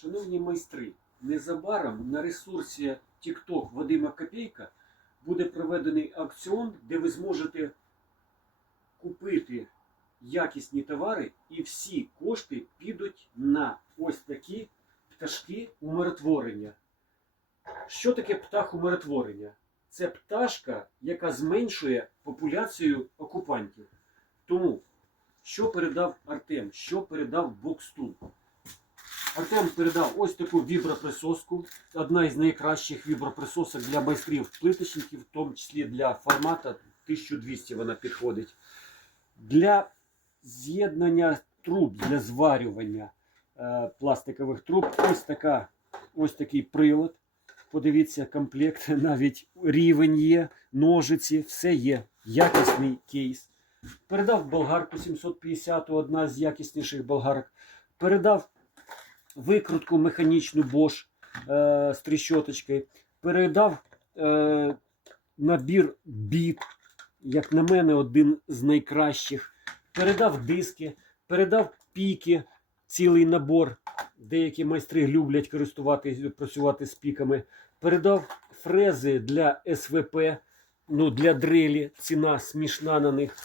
Шановні майстри, незабаром на ресурсі TikTok Вадима Копейка буде проведений аукціон, де ви зможете купити якісні товари, і всі кошти підуть на ось такі пташки умиротворення. Що таке птах умиротворення? Це пташка, яка зменшує популяцію окупантів. Тому, що передав Артем, що передав Бокстун? Артем передав ось таку віброприсоску, одна із найкращих віброприсосок для майстрів плиточників, в тому числі для формата 1200 вона підходить. Для з'єднання труб, для зварювання е, пластикових труб, ось, така, ось такий прилад. Подивіться, комплект, навіть рівень є, ножиці, все є. Якісний кейс. Передав болгарку 750, одна з якісніших болгарок. Передав викрутку механічну Bosch е, з тріщоточкою. Передав е, набір біт, як на мене, один з найкращих. Передав диски, передав піки, цілий набор. Деякі майстри люблять користуватись, працювати з піками. Передав фрези для СВП, ну, для дрелі, ціна смішна на них.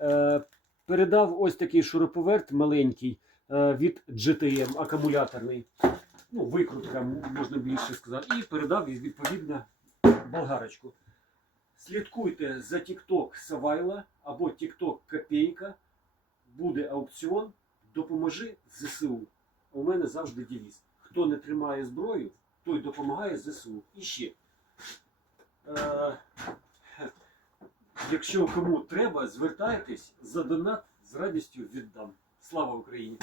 Е, передав ось такий шуруповерт маленький від GTM, акумуляторний. Ну, викрутка, можна більше сказати. І передав відповідно болгарочку. Слідкуйте за TikTok Савайла або TikTok Копейка. Буде аукціон. Допоможи ЗСУ. У мене завжди девіз. Хто не тримає зброю, той допомагає ЗСУ. І ще. Е, якщо кому треба, звертайтесь за донат з радістю віддам. Слава Україні!